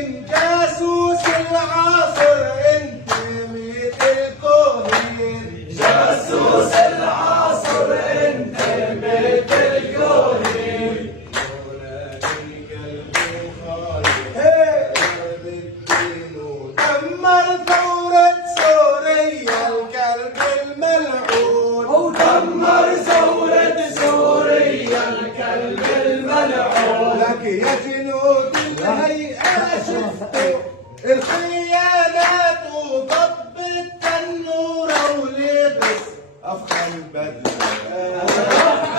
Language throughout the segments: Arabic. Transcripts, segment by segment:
مين جاسوس العصر انت ميت الكونين، جاسوس العصر انت ميت الكونين. دمر ثورة سوريا الكلب الملعون، ودمر ثورة سوريا الكلب الملعون. لك يا جنود الهيئة شفتوا الخيانات وضب التنورة ولبس أفخم بدلة،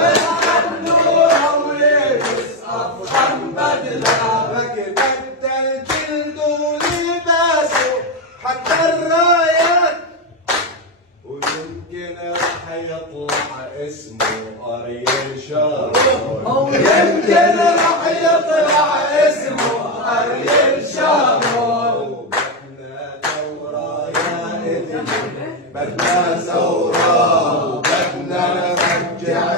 التنورة ولبس أفخم بدلة. لك بدل جلده ولباسه حتى الرايات، ويمكن راح يطلع اسمه أريل شارون، ويمكن راح يطلع اسمه أريل شارون. بدنا ثورة يا إدري، بدنا ثورة وبدنا نرجع